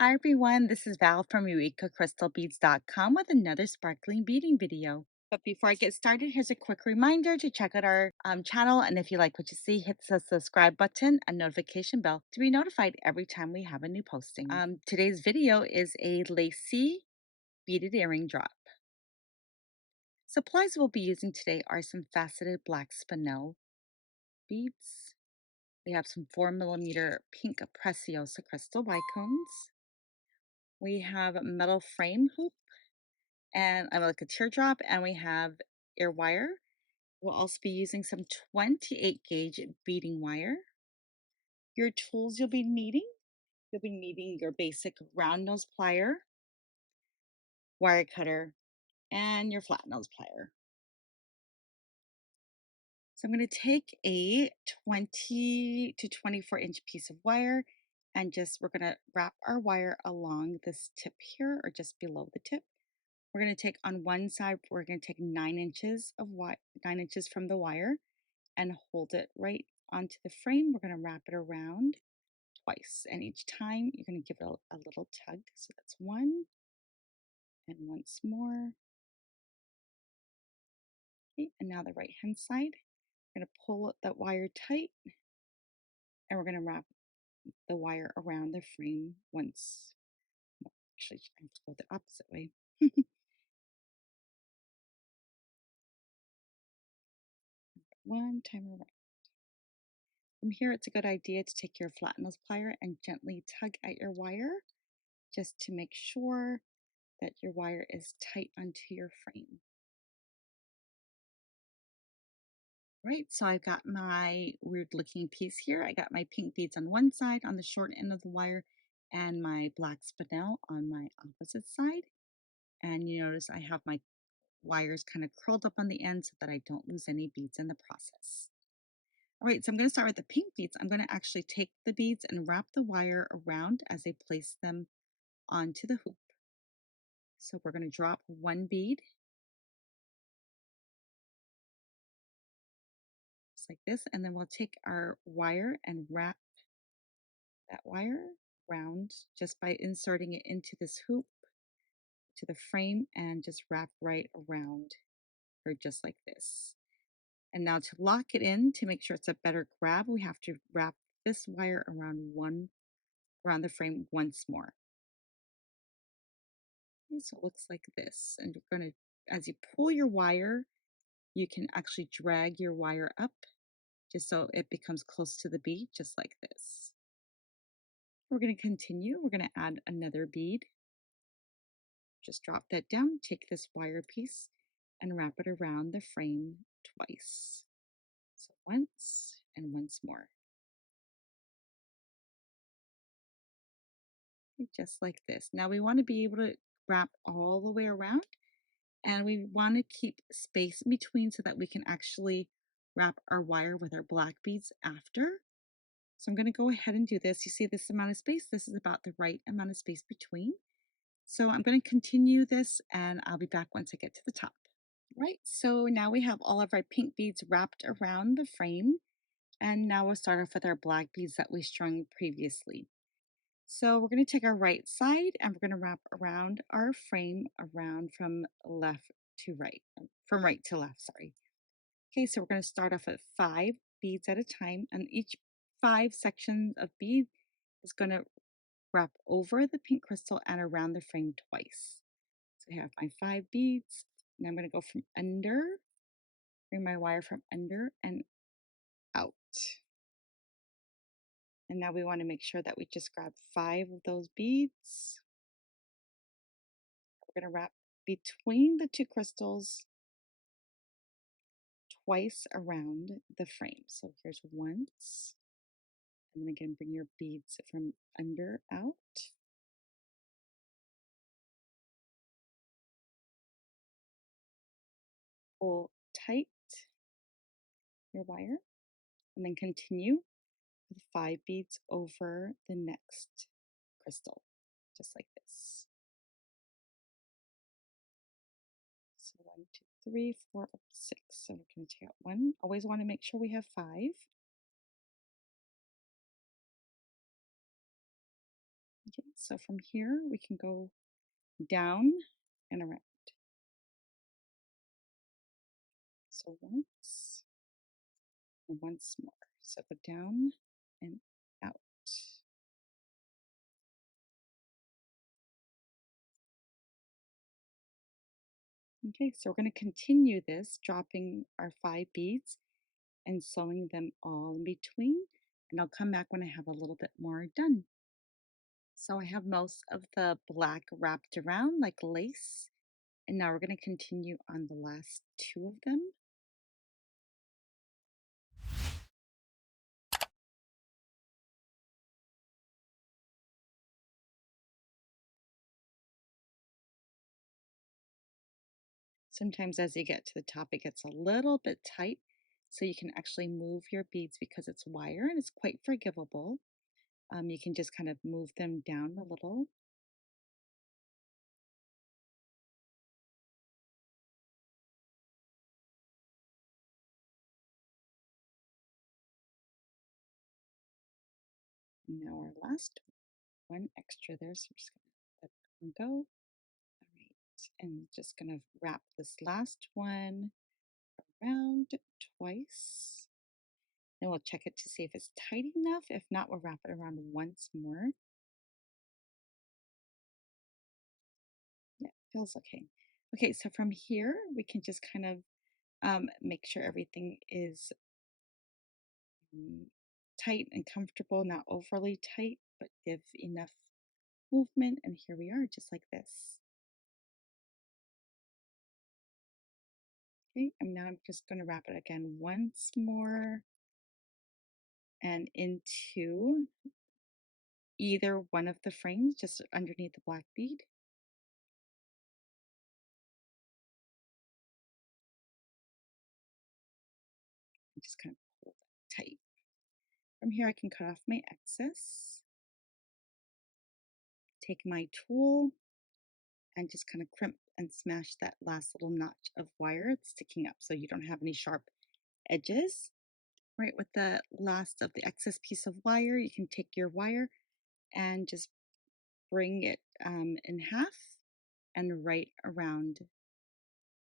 Hi everyone, this is Val from eureka.crystalbeads.com with another sparkling beading video. But before I get started, here's a quick reminder to check out our channel. And if you like what you see, hit the subscribe button and notification bell to be notified every time we have a new posting. Today's video is a lacy beaded earring drop. Supplies we'll be using today are some faceted black spinel beads. We have some 4mm pink Preciosa Crystal bicones. We have a metal frame hoop and I'm like a teardrop, and we have ear wire. We'll also be using some 28 gauge beading wire. Your tools you'll be needing your basic round nose plier, wire cutter, and your flat nose plier. So I'm going to take a 20 to 24-inch piece of wire, and we're going to wrap our wire along this tip here, or just below the tip. We're going to take on one side, we're going to take 9 inches of 9 inches from the wire and hold it right onto the frame. We're going to wrap it around twice, and each time you're going to give it a little tug. So that's one, and once more. Okay, and now the right hand side. We're going to pull that wire tight, and we're going to wrap the wire around the frame once. Actually, I have to go the opposite way. One time around. From here, it's a good idea to take your flat nose plier and gently tug at your wire just to make sure that your wire is tight onto your frame. Right, so I've got my weird looking piece here. I got my pink beads on one side on the short end of the wire and my black spinel on my opposite side. And you notice I have my wires kind of curled up on the end so that I don't lose any beads in the process. All right, so I'm going to start with the pink beads. I'm going to actually take the beads and wrap the wire around as I place them onto the hoop. So we're going to drop one bead, just like this, and then we'll take our wire and wrap that wire around just by inserting it into this hoop to the frame and just wrap right around her just like this. And now to lock it in, to make sure it's a better grab, we have to wrap this wire around the frame once more. Okay, so it looks like this. And you're going to, as you pull your wire, you can actually drag your wire up just so it becomes close to the bead, just like this. We're going to continue. We're going to add another bead. Just drop that down, take this wire piece and wrap it around the frame twice. So once and once more. Okay, just like this. Now we want to be able to wrap all the way around, and we want to keep space in between so that we can actually wrap our wire with our black beads after. So I'm going to go ahead and do this. You see this amount of space? This is about the right amount of space between. So I'm going to continue this, and I'll be back once I get to the top. Right, so now we have all of our pink beads wrapped around the frame, and now we'll start off with our black beads that we strung previously. So we're going to take our right side and we're going to wrap around our frame around from left to right, from right to left, sorry. Okay, so we're going to start off with 5 beads at a time, and each 5 sections of bead is going to wrap over the pink crystal and around the frame twice. So I have my 5 beads, and I'm going to go from under, bring my wire from under and out. And now we want to make sure that we just grab 5 of those beads. We're going to wrap between the 2 crystals twice around the frame. So here's once. And then again, bring your beads from under out. Pull tight your wire, and then continue with 5 beads over the next crystal, just like this. So 1, 2, 3, 4, 6. So we're going to take out 1. Always want to make sure we have 5. Okay, So from here, we can go down and around. So once and once more. So go down and out. Okay, so we're going to continue this, dropping our 5 beads and sewing them all in between. And I'll come back when I have a little bit more done. So I have most of the black wrapped around like lace. And now we're going to continue on the last 2 of them. Sometimes as you get to the top, it gets a little bit tight. So you can actually move your beads because it's wire and it's quite forgivable. You can just kind of move them down a little. And now our last one extra there, so we're just going to let that one go. All right, and just going to wrap this last one around twice. Then we'll check it to see if it's tight enough. If not, we'll wrap it around once more. Yeah, feels okay. Okay, so from here, we can just kind of make sure everything is tight and comfortable, not overly tight, but give enough movement. And here we are, just like this. Okay, and now I'm just going to wrap it again once more and into either one of the frames, just underneath the black bead. And just kind of pull that tight. From here, I can cut off my excess. Take my tool and just kind of crimp and smash that last little notch of wire that's sticking up so you don't have any sharp edges. Right with the last of the excess piece of wire, you can take your wire and just bring it in half and right around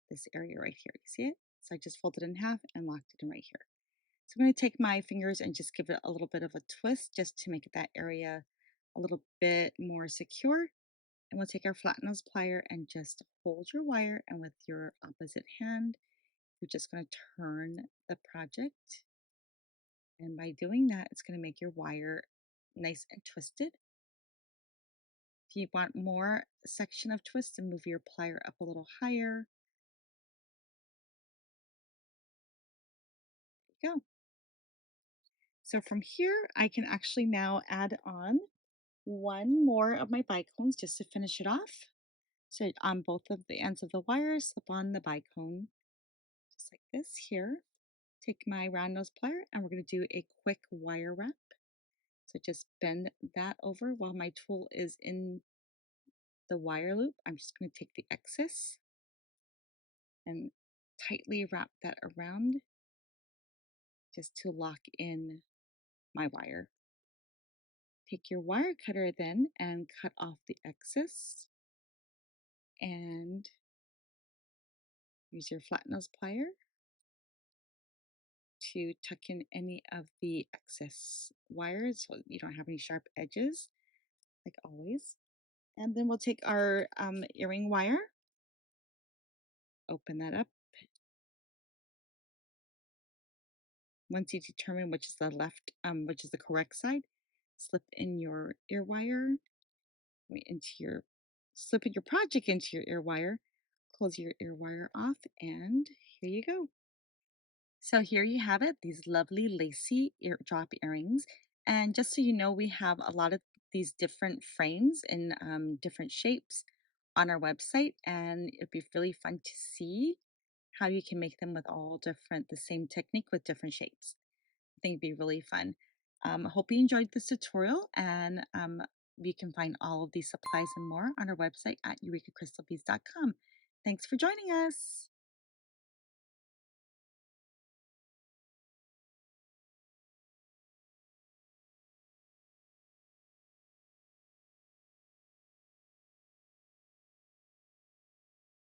this area right here. You see it? So I just folded it in half and locked it in right here. So I'm going to take my fingers and just give it a little bit of a twist just to make that area a little bit more secure. And we'll take our flat nose plier and just hold your wire, and with your opposite hand, you're just going to turn the project. And by doing that, it's going to make your wire nice and twisted. If you want more section of twist, and move your plier up a little higher. There you go. So from here, I can actually now add on one more of my bicones just to finish it off. So on both of the ends of the wire, slip on the bicone, just like this here. Take my round nose plier and we're going to do a quick wire wrap. So just bend that over while my tool is in the wire loop. I'm just going to take the excess and tightly wrap that around just to lock in my wire. Take your wire cutter then and cut off the excess and use your flat nose plier to tuck in any of the excess wires so you don't have any sharp edges, like always. And then we'll take our earring wire, open that up. Once you determine which is the left, which is the correct side, slip in your ear wire into your, slip in your project into your ear wire, close your ear wire off, and here you go. So here you have it, these lovely lacy ear drop earrings. And just so you know, we have a lot of these different frames in different shapes on our website, and it'd be really fun to see how you can make them with all different, the same technique with different shapes. I think it'd be really fun. Hope you enjoyed this tutorial, and you can find all of these supplies and more on our website at eurekacrystalbeads.com. Thanks for joining us.